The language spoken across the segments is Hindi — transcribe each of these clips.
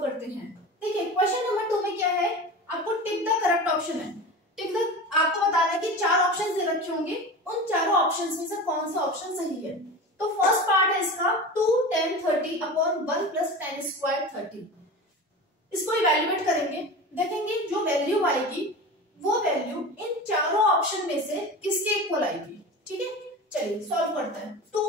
सॉल्व करते हैं। देखिए क्वेश्चन नंबर 2 में क्या है, आपको टिक द करेक्ट ऑप्शन है। टिक द, आपको बताना है कि 4 ऑप्शन दे रखे होंगे, उन चारों ऑप्शंस में से कौन सा ऑप्शन सही है। तो फर्स्ट पार्ट है इसका 2 10 30 अपॉन 1 प्लस 10 स्क्वायर 30। इसको इवैल्यूएट करेंगे, देखेंगे जो वैल्यू आएगी वो वैल्यू इन चारों ऑप्शन में से किसके इक्वल आएगी। ठीक है, चलिए सॉल्व करते हैं। 2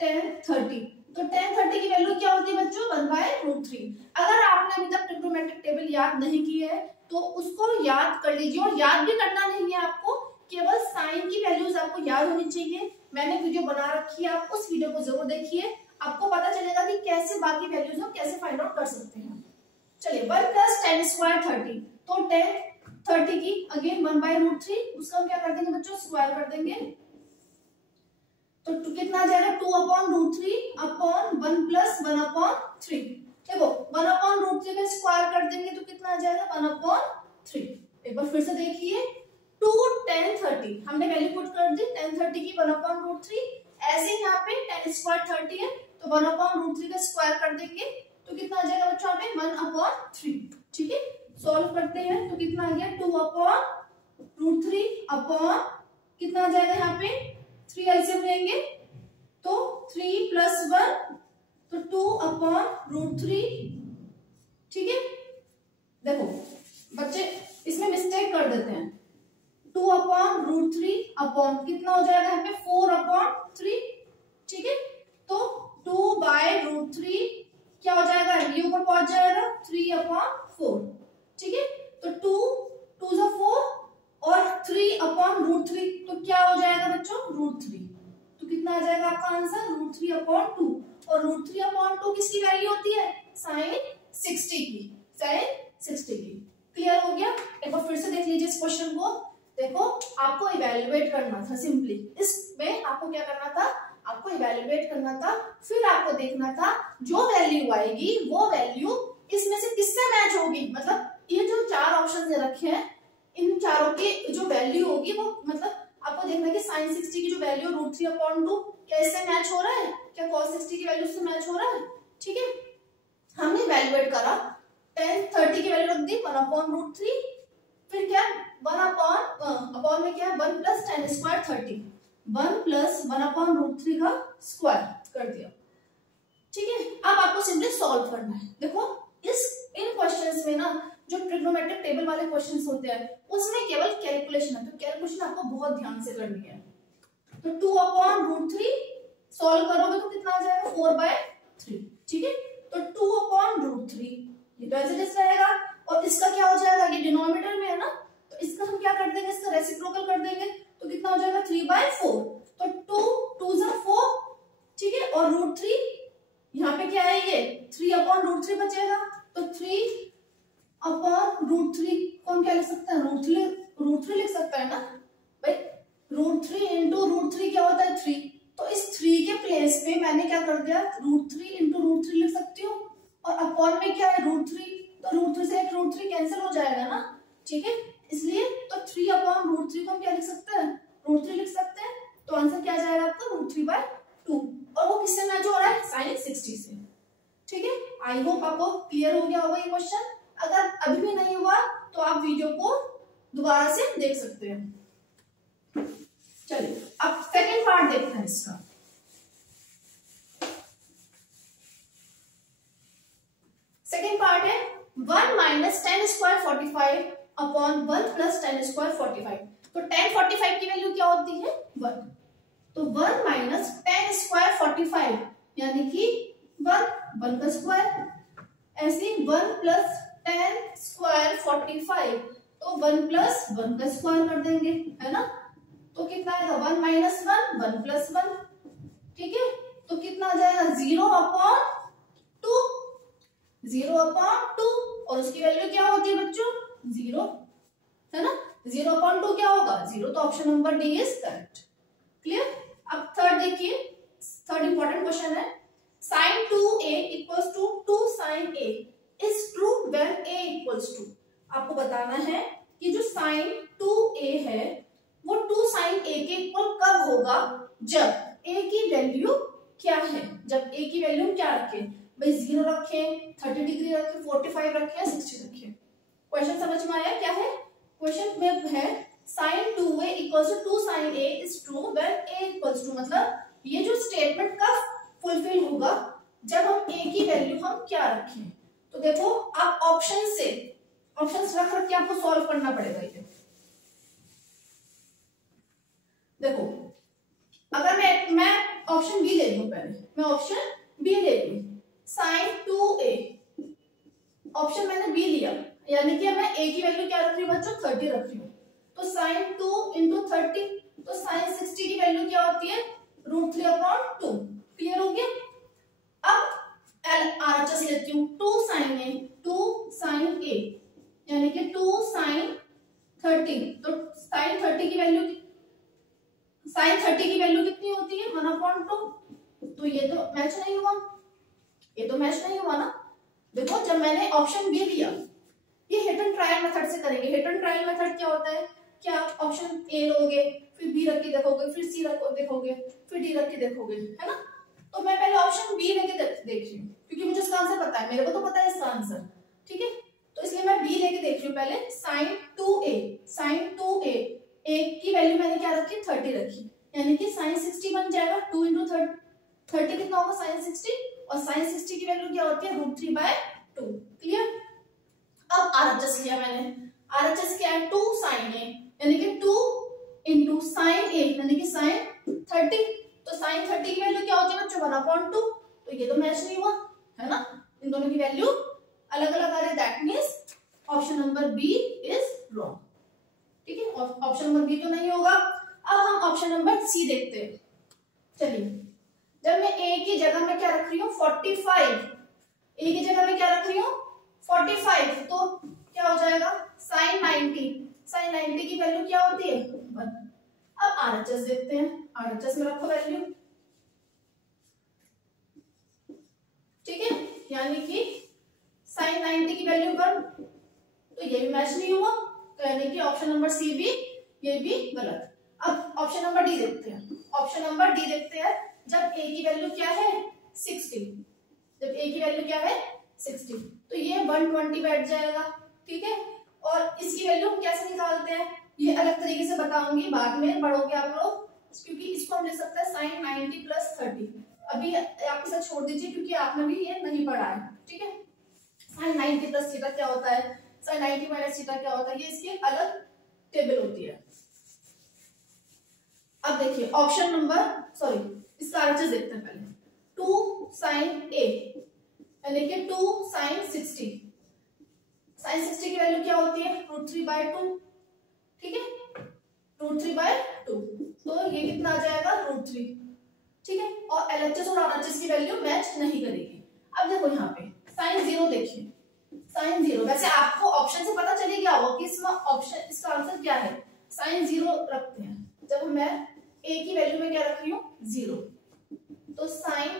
10 30, तो 10 30 की वैल्यू क्या होती है बच्चों, 1/√3। अगर आपने अभी तक ट्रिग्नोमेट्रिक टेबल याद नहीं की है तो उसको याद कर लीजिए, और याद भी करना नहीं है आपको, केवल साइन की वैल्यूज आपको याद होनी चाहिए। मैंने वीडियो बना रखी है, आप उस वीडियो को जरूर देखिए, आपको पता चलेगा कि कैसे बाकी वैल्यूज हम कैसे फाइंड आउट कर सकते हैं। चलिए 1 प्लस 10 स्क्वायर 30, तो 10 30 की अगेन 1/√3, उसका हम क्या कर देंगे बच्चों, स्क्वायर कर देंगे। तो कितना आ जाएगा, 2/√3 अपॉन 1 प्लस 1/3। देखो 1/√3 का स्क्वायर कर देंगे तो कितना आ जाएगा, 1/3। एक बार फिर से देखिए, 2 10 30 हमने वैल्यू पुट कर दी 10 30 की 1/√3, ऐसे यहाँ पे 10 स्क्वायर 30 है तो 1/√3 का स्क्वायर कर देंगे तो कितना आ जाएगा बच्चों, यहाँ पे 1/3। ठीक है, सॉल्व करते हैं तो कितना आ गया, 2/√3 अपॉन कितना आ जाएगा, यहाँ पे 3 एलसीएम लेंगे तो 3 + 1 तो 2/√3। ठीक है, देखो बच्चे इसमें मिस्टेक कर देते हैं, 2/√3 अपॉन कितना हो जाएगा यहाँ पे 4/3। ठीक है, तो 2/√3 क्या हो जाएगा, ये ऊपर पहुंच जाएगा 3/4। ठीक है, तो 2 2 = 4 और 3/√3 तो क्या हो जाएगा बच्चों, √3। तो कितना आ जाएगा आपका आंसर, √3/2। और √3/2 किसकी वैल्यू होती है, sin 60 की, sin 60 की। क्लियर हो गया। एक बार फिर से देख लीजिए इस क्वेश्चन को। देखो आपको इवैल्यूएट करना था, सिंपली इसमें आपको क्या करना था, आपको इवैल्यूएट करना था, फिर आपको देखना था जो वैल्यू आएगी वो वैल्यू इसमें से किससे मैच होगी। मतलब ये जो 4 ऑप्शन दे रखे हैं, इन चारों की जो वैल्यू होगी वो, मतलब आपको देखना है कि sin 60 की जो वैल्यू √3/2 क्या इससे मैच हो रहा है, क्या cos 60 की वैल्यू से मैच हो रहा है। ठीक है, हमने इवैल्यूएट करा, 10 30 की वैल्यू रख दी 1/√3, फिर क्या 1/अपॉन में क्या है 1 + 10 स्क्वायर 30, 1 + 1/√3 का स्क्वायर कर दिया। ठीक है, अब आपको सिंपली सॉल्व करना है। देखो इन क्वेश्चंस में ना जो ट्रिग्नोमेट्रिक टेबल वाले क्वेश्चंस होते हैं उसमें केवल कैलकुलेशन है, तो कैलकुलेशन आपको बहुत ध्यान से करनी है। तो 2/√3 सॉल्व करोगे तो कितना आ जाएगा, 4/3। ठीक है, तो 2/√3 ये तो ऐसे जैसे रहेगा, और इसका क्या हो जाएगा, ये डिनोमिनेटर में है ना, तो इसका हम क्या कर देंगे, इसका रेसिप्रोकल कर देंगे तो कितना हो जाएगा 3/4। तो 2 2 = 4। ठीक है, और √3 यहाँ पे क्या है, ये 3/√3 बचेगा, तो 3/√3 को हम क्या लिख सकते हैं, √3 लिख सकते हैं ना भाई। √3 × √3 क्या होता है, 3। तो इस 3 के प्लेस पे मैंने क्या कर दिया, √3 × √3 लिख सकती हूँ, और अपॉन में क्या है √3, तो √3 से एक √3 कैंसिल हो जाएगा ना। ठीक है, इसलिए तो 3/√3 को हम क्या लिख सकते हैं, √3 लिख सकते हैं। तो आंसर क्या जाएगा आपका, √3/2, और वो किससे मैच हो रहा है, sin 60 से। ठीक है, आई होप आपको क्लियर हो गया होगा ये क्वेश्चन। अगर अभी भी नहीं हुआ तो आप वीडियो को दोबारा से देख सकते हैं। चलिए अब सेकंड पार्ट देखते हैं इसका। सेकंड पार्ट है 1 - 10 स्क्वायर 45 अपॉन 1 + 10 स्क्वायर 45। तो 10 45 की वैल्यू क्या होती है, 1। तो 1 - 10 स्क्वायर 45 यानी कि 1 का स्क्वायर, ऐसे 1 + 10 स्क्वायर 45 तो 1 + 1 का स्क्वायर कर देंगे, है ना। तो कितना आएगा, 1 - 1 1 + 1। ठीक है, तो कितना आ जाएगा 0/2, 0/2, और उसकी वैल्यू क्या होती है बच्चों, 0, है ना। 0/2 क्या होगा, 0। तो option number D is correct. Clear. अब थर्ड देखिए, थर्ड इंपॉर्टेंट क्वेश्चन है, sin 2a = 2 sin a is true when a = 2। आपको बताना है कि जो sin 2a है वो 2 sin a के इक्वल कब होगा, जब a की वैल्यू क्या है, जब a की वैल्यू क्या रखें, भाई 0 रखे, 30 डिग्री रखे, 45 रखे, 60 रखे। क्वेश्चन समझ में आया क्या है? क्वेश्चन में है sin 2a equals to 2 sin a is true when a equals to, मतलब ये जो स्टेटमेंट का फुलफिल होगा जब हम a की वैल्यू हम क्या रखें। तो देखो आप ऑप्शंस रख के आपको सॉल्व करना पड़ेगा। ये देखो अगर मैं ऑप्शन बी ले लूं, पहले मैं ऑप्शन बी ले लूं, sin 2a, ऑप्शन मैंने बी लिया, यानी कि मैं a की वैल्यू क्या रख रही हूँ बच्चों, 30 रख रही हूँ। तो sin 2 इंटू 30, तो sin 60 की वैल्यू क्या होती है, √3/2। क्लियर हो गया? अब RHS लेती हूँ, 2 sin a यानी कि 2 sin 30, तो sin 30 की वैल्यू कितनी होती है, 1/2। तो ये तो मैच नहीं हुआ ना। देखो जब मैंने ऑप्शन बी लिया, ये हिट एंड ट्रायल मेथड से करेंगे। हिट एंड ट्रायल मेथड क्या होता है, क्या आप ऑप्शन ए लोगे, फिर बी रख के देखोगे, फिर सी देखोगे, फिर डी रख के देखोगे, है ना। तो मैं पहले ऑप्शन बी लेके देख रही हूँ, क्योंकि मुझे इसका आंसर पता है, मेरे को तो पता है इसका आंसर, ठीक है। तो इसलिए मैं बी लेके देख रही हूँ पहले। sin 2a a की वैल्यू मैंने क्या रखी, 30 रखी, यानी कि sin 60 बन जाएगा। 2 इंटू 30 कितना होगा, sin 60, और sin 60 की वैल्यू क्या होती है, √3/2। क्लियर? अब RHS लिया मैंने, RHS क्या है, 2 sin a, यानी कि 2 इंटू sin a यानी कि sin 30, तो sin 30 की वैल्यू क्या होती है बच्चों, 1/2। तो ये तो मैच नहीं हुआ, है ना, इन दोनों की वैल्यू अलग अलग आ रही है। That means option number B is wrong, ठीक है, ऑप्शन नंबर बी तो नहीं होगा। अब हम ऑप्शन नंबर सी देखते हैं। चलिए, जब मैं ए की जगह में क्या रख रही हूँ, 45, ए की जगह में क्या रख रही हूँ, 45, तो क्या हो जाएगा, sin 90 की वैल्यू क्या होती है, 1। अब RHS देखते हैं, RHS में रखो वैल्यू, ठीक है, यानी कि sin 90 की वैल्यू 1, तो ये भी मैच नहीं हुआ, तो यानी कि ऑप्शन नंबर सी भी, ये भी गलत। अब ऑप्शन नंबर डी देखते हैं, जब a की वैल्यू क्या है, 60, तो ये 120 बैठ जाएगा, ठीक है। और इसकी वैल्यू हम कैसे निकालते हैं, ये अलग तरीके से बताऊंगी, बाद में पढ़ोगे आप लोग, क्योंकि इसको हम ले सकते हैं sin 90 + 30। अभी आप इसे छोड़ दीजिए, क्योंकि आपने भी ये नहीं पढ़ा है, ठीक है। sin 90 + थीटा क्या होता है, sin 90 - थीटा क्या होता है, ये इसकी अलग टेबल होती है। अब देखिए ऑप्शन नंबर, इसका RHS देखते हैं पहले। 2 sin a यानी कि 2 sin 60, sin 60 की वैल्यू क्या होती है, √3/2, ठीक है, √3/2, तो ये कितना आ जाएगा, √3, ठीक है। और LHS और RHS की वैल्यू मैच नहीं करेगी। अब देखो यहाँ पे sin 0 देखिए, sin 0, वैसे आपको ऑप्शन से पता चले गया होगा कि इसमें ऑप्शन, इसका आंसर क्या है, sin 0 रखते हैं। जब मैं a की वैल्यू में क्या रख रही हूँ, 0, तो sin,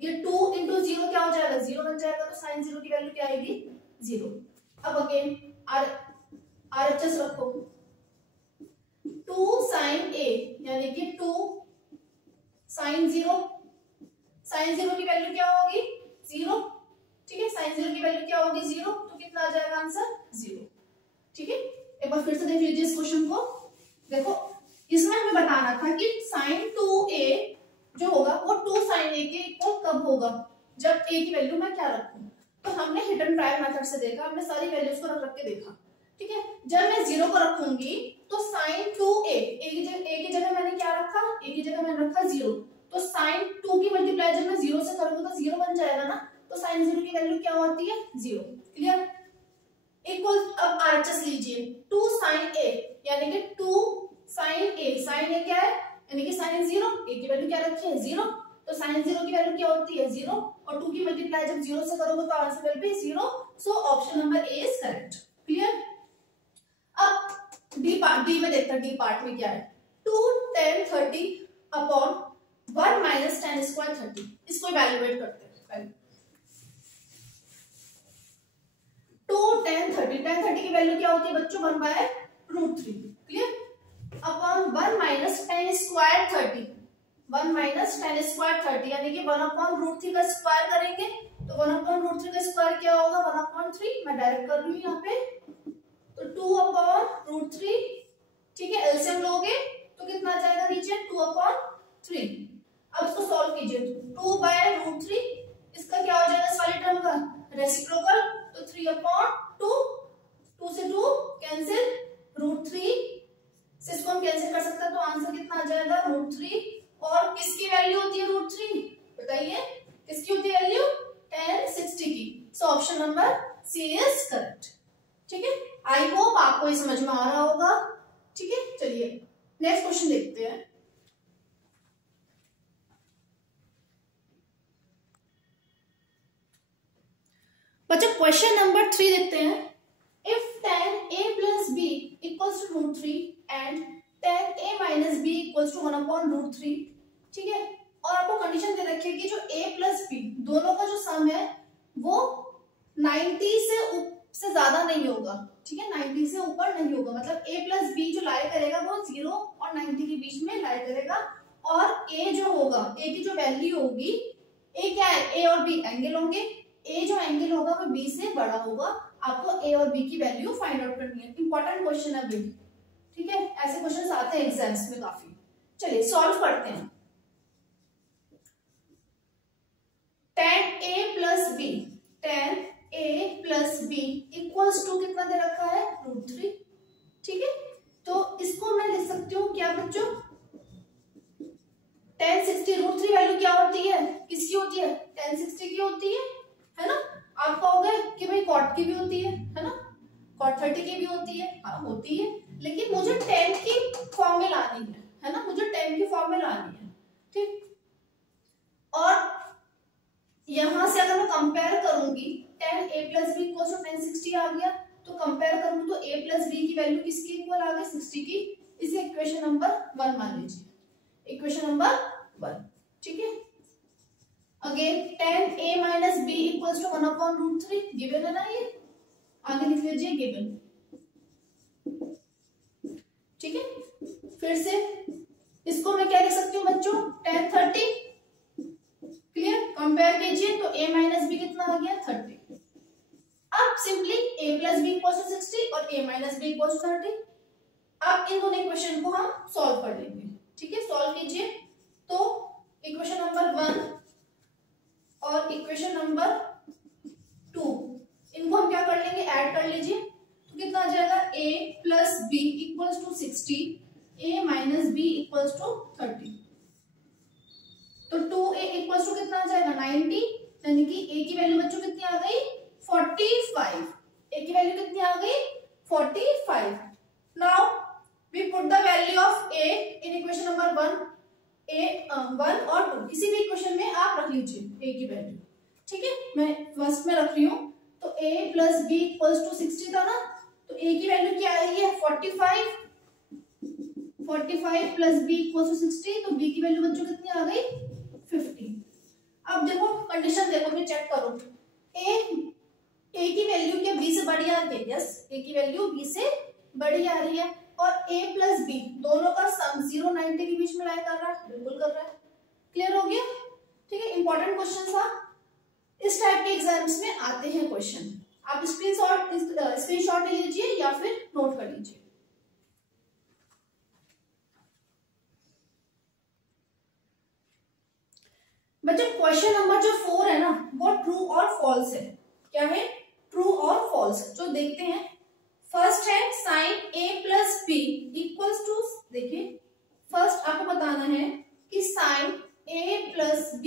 ये 2 इंटू 0 क्या हो जाएगा, 0 बन जाएगा, तो sin 0 की वैल्यू क्या आएगी, 0। अब अगेन RHS रखो, 2 sin a यानी कि 2 sin 0 की वैल्यू क्या होगी, 0, ठीक है, sin 0 की वैल्यू क्या होगी, 0, तो कितना आ जाएगा आंसर, 0, ठीक है। एक बार फिर से देख लीजिए इस क्वेश्चन को। देखो इसमें हमें बताना था कि sin 2a जो होगा वो 2 sin a के इक्वल कब होगा, जब a की वैल्यू मैं क्या रखूं। तो हमने हिट एंड ट्रायल मेथड से देखा, हमने सारी वैल्यूज को रख के देखा, ठीक है। जब मैं 0 को रखूंगी तो sin 2a, a की जगह मैंने क्या रखा, a की जगह मैंने रखा 0, तो sin 2 की मल्टीप्लाई जब मैं 0 से करूंगा तो 0 बन जाएगा ना, तो sin 0 की वैल्यू क्या होती है, 0। क्लियर? इक्वल, अब RHS लीजिए, 2 sin a यानी कि 2 sin a क्या है, यानी कि sin 0, a की वैल्यू क्या रखी है, 0, तो sin 0 की वैल्यू क्या होती है, 0, और 2 की मल्टीप्लाई जब 0 से करोगे तो answer will be 0, so option number A is correct. Clear? अब डी में देखते हैं, डी पार्ट में क्या है, 2 tan 30 अपॉन 1 - tan स्क्वायर 30, इसको इवैल्यूएट करते हैं। 2 tan 30 की वैल्यू क्या होती है बच्चों, 1/√3, clear, upon 1 - tan square 30, 1 - tan square 30 यानी कि 1/√3 का स्क्वायर करेंगे तो 1/√3 का स्क्वायर क्या होगा 1/3, मैं डायरेक्ट कर रही हूँ यहाँ पे, तो 2/√3, ठीक है। एलसीएम लोगे तो कितना आ जाएगा नीचे 2/3। अब इसको सॉल्व कीजिए, 2/√3 इसका क्या हो जाएगा इस वाली टर्म का रेसिप्रोकल, तो 3/2, 2 से 2 कैंसिल, √3 से इसको हम कैंसिल कर सकते हैं, तो आंसर कितना आ जाएगा √3। और किसकी वैल्यू होती है √3 बताइए, किसकी होती है वैल्यू 1060 की। So option number C is correct, ठीक है। आई होप आपको ये समझ में आ रहा होगा, ठीक है। चलिए नेक्स्ट क्वेश्चन देखते हैं। बच्चों क्वेश्चन नंबर 3 देखते हैं। If 10a + b = √3 and 10a - b = 1/√3, ठीक है। और आपको कंडीशन दे रखी है कि जो a + b दोनों का जो सम है वो 90 से ज्यादा नहीं होगा, ठीक है। 90 से ऊपर नहीं होगा, मतलब a + b जो लाई करेगा वो 0 और 90 के बीच में लाई करेगा। और a जो होगा, a की जो वैल्यू होगी, a क्या है, a और b एंगल होंगे, a जो एंगल होगा वो b से बड़ा होगा। आपको a और b की वैल्यू फाइंड आउट करनी है। इंपॉर्टेंट क्वेश्चन है बिल्कुल, ठीक है। ऐसे क्वेश्चंस आते हैं एग्जाम्स में काफी। चलिए सॉल्व करते हैं। 10a + b, 10a + b = कितना दे रखा है √3, ठीक है। तो इसको मैं लिख सकती हूँ क्या बच्चों 1060, √3 वैल्यू क्या होती है, किसकी होती है 1060 की होती है ना। आप कहोगे कि भाई कॉट की भी होती है ना, कॉट 30 की भी होती है, हाँ होती है, लेकिन मुझे 10 की फॉर्म में लानी है ना, मुझे 10 की फॉर्म में लानी है, ठीक। और यहां से अगर मैं कंपेयर करूंगी 10a + b = 1060 आ गया, तो कंपेयर करूंगी तो a + b की वैल्यू किसकी इक्वल आ गई 60 की। इसे इक्वेशन नंबर 1 मान लीजिए, इक्वेशन नंबर 1, ठीक है। अगेन 10a - b = 1/√3 गिवन है ना, ये आगे लिख लीजिए गिवन, ठीक है। फिर से इसको मैं क्या लिख सकती हूँ बच्चों 1030, क्लियर। कंपेयर कीजिए तो a - b कितना आ गया 30। अब सिंपली a + b = 60 और a - b = 30। अब इन दोनों इक्वेशन को हम सॉल्व कर लेंगे, ठीक है। सॉल्व कीजिए तो इक्वेशन नंबर 1 और इक्वेशन नंबर 2 इनको हम क्या कर लेंगे ऐड कर लीजिए, तो कितना आ जाएगा a + b = 60, a - b = 30। तो 2a = कितना आ जाएगा 90, यानी कि a की वैल्यू बच्चों कितनी आ गई 45, a की वैल्यू कितनी आ गई 45। Now we put the value of a in equation number 1, a 1 और 2 किसी भी इक्वेशन में आप रख लीजिए a की वैल्यू, ठीक है। मैं फर्स्ट में रख रही हूँ, तो a + b = 60 था ना, तो a की वैल्यू क्या आई है 45, 45 + b = 60, तो b की वैल्यू बच्चों कितनी आ गई 50। अब देखो कंडीशन देखो, फिर चेक करो a की वैल्यू क्या b से बड़ी आ रही है, यस a की वैल्यू b से बड़ी आ रही है, और a + b दोनों का सम 0 90 के बीच में लाई कर रहा है, बिल्कुल कर रहा है। क्लियर हो गया, ठीक है। इंपॉर्टेंट क्वेश्चन था, इस टाइप के एग्जाम्स में आते हैं क्वेश्चन। आप स्क्रीनशॉट ले लीजिए या फिर नोट कर लीजिए। बच्चों क्वेश्चन नंबर जो 4 है ना वो ट्रू और फॉल्स है। क्या है ट्रू और फॉल्स, जो देखते हैं। फर्स्ट है साइन a + b = देखिए फर्स्ट आपको बताना है कि sine a + b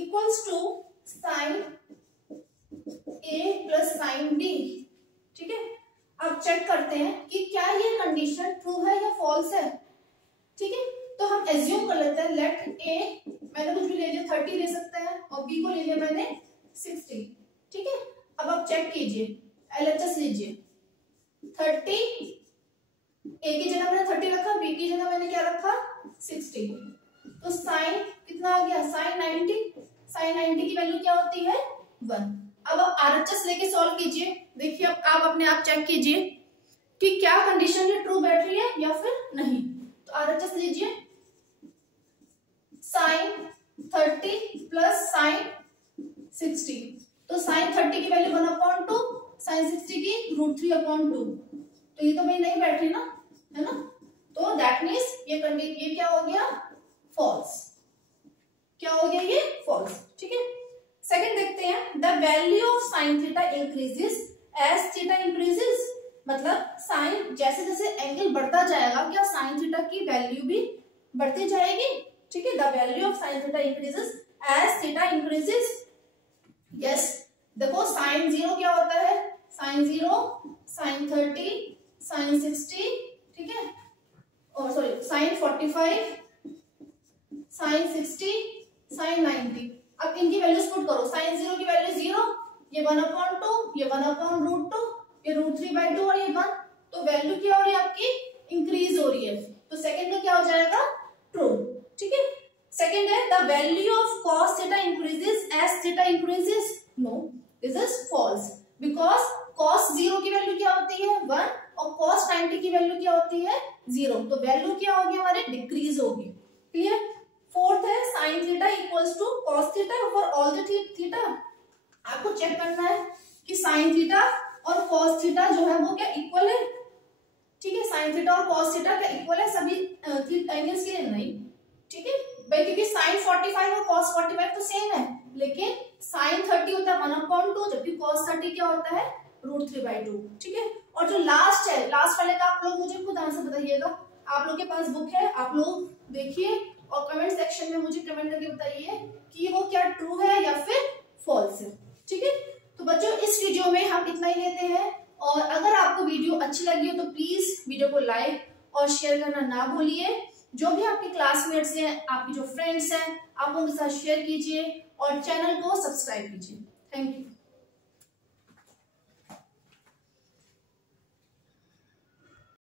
= sine a + sine b, ठीक है। अब चेक करते हैं कि क्या ये कंडीशन ट्रू है या फॉल्स है, ठीक है। तो हम एज्यूम कर लेते हैं, लेट a मैंने कुछ भी ले लिया 30 ले सकते हैं और b को ले लिया मैंने 60, ठीक है। अब आप चेक कीजिए, LHS लीजिए, 30 a की जगह मैंने 30 रखा, b की जगह मैंने क्या रखा 60, तो साइन कितना आ गया साइन 90, साइन 90 की वैल्यू क्या होती है 1। अब आप RHS लेके सॉल्व कीजिए, देखिए अब आप अपने आप चेक कीजिए कि क्या कंडीशन ये ट्रू बैठ रही है या फिर नहीं। तो RHS लीजिए, साइन 30 + साइन 60 बैठ रही ना, है ना, तो दैट मीन्स ये क्या हो गया, फॉल्स। क्या हो गया ये, फॉल्स। ठीक है, सेकंड देखते हैं, the value of sine theta increases as theta increases, मतलब साइन जैसे जैसे एंगल बढ़ता जाएगा क्या साइन थीटा की वैल्यू भी बढ़ती जाएगी। ठीक है, the value of sine theta increases as theta increases. Yes, देखो साइन 0 क्या होता है, साइन 0, साइन 30, साइन 60, ठीक है, और सॉरी साइन 45, साइन 60, साइन 90। अब इनकी वैल्यूज पुट करो, साइन 0 की वैल्यू 0, ये 1/2, ये 1/√2, ये √3/2 और ये 1, तो वैल्यू क्या हो रही है आपकी, इंक्रीज हो रही है, तो सेकंड का क्या हो जाएगा, ट्रू। ठीक है, सेकंड है, the value of cos theta increases as theta increases, no this is false, because cos 0 की वैल्यू क्या होती है 1 और cos 90 की वैल्यू क्या होती है 0, तो वैल्यू क्या होगी हमारे, डिक्रीज होगी। क्लियर। फोर्थ है, sine theta equals to cos theta for all the theta. आपको चेक करना है कि साइन थीटा और cos थीटा जो है वो क्या इक्वल है। ठीक है, साइन थीटा और cos थीटा क्या इक्वल है सभी एंगल्स के लिए, नहीं। ठीक है भाई, क्योंकि साइन 45 और cos 45 तो सेम है, लेकिन साइन 30 होता है 1/2, जबकि cos 30 क्या होता है √3/2। ठीक है, और जो लास्ट है, लास्ट वाले का आप लोग मुझे खुद आंसर बताइएगा, आप लोग के पास बुक है, आप लोग देखिए और कमेंट सेक्शन में मुझे कमेंट करके बताइए कि वो क्या ट्रू है या फिर फॉल्स है। ठीक है, तो बच्चों इस वीडियो में हम इतना ही लेते हैं, और अगर आपको वीडियो अच्छी लगी हो तो प्लीज वीडियो को लाइक और शेयर करना ना भूलिए। जो भी आपके क्लासमेट्स हैं, आपके जो फ्रेंड्स हैं, आप उनके साथ शेयर कीजिए और चैनल को सब्सक्राइब कीजिए। Thank you.